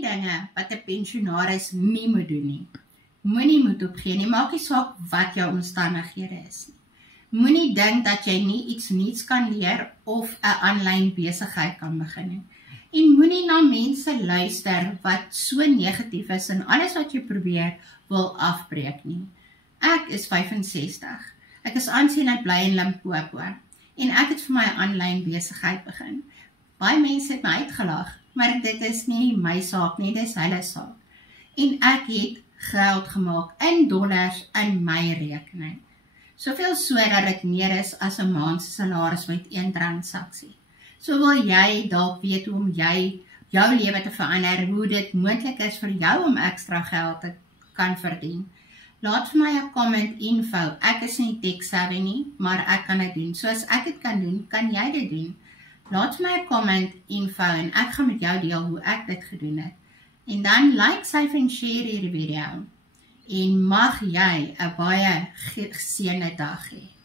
3 dinge wat 'n pensionaris nie moet doen nie. Moenie moed opgee nie, maak nie saak wat jou omstandighede is nie. Moenie dink dat jy nie iets nuuts kan leer of 'n aanlyn besigheid kan begin nie. En moenie na mense luister wat so negatief is en alles wat jy probeer wil afbreek nie. Ek is 65. Ek is aansienlik bly in Limpopo en ek het vir my 'n aanlyn besigheid begin. Baie mense het my uitgelag, maar dit is nie my saak nie, dit is hulle saak. En ek het geld gemaak in dollars in my rekening. Soveel so dat dit meer is as 'n maand se salaris met 1 transaksie. So wil jy dalk weet hoe om jou lewe te verander, hoe dit moontlik is vir jou om ekstra geld te kan verdien. Laat vir my 'n comment info. Ek is nie tech savvy nie, maar ek kan dit doen. So as ek dit kan doen, kan jy dit doen. Laat vir my 'n comment info en ek gaan met jou deel hoe ek dit gedoen het. En dan like, save en share hierdie video. En mag jy 'n baie geseënde dag hê.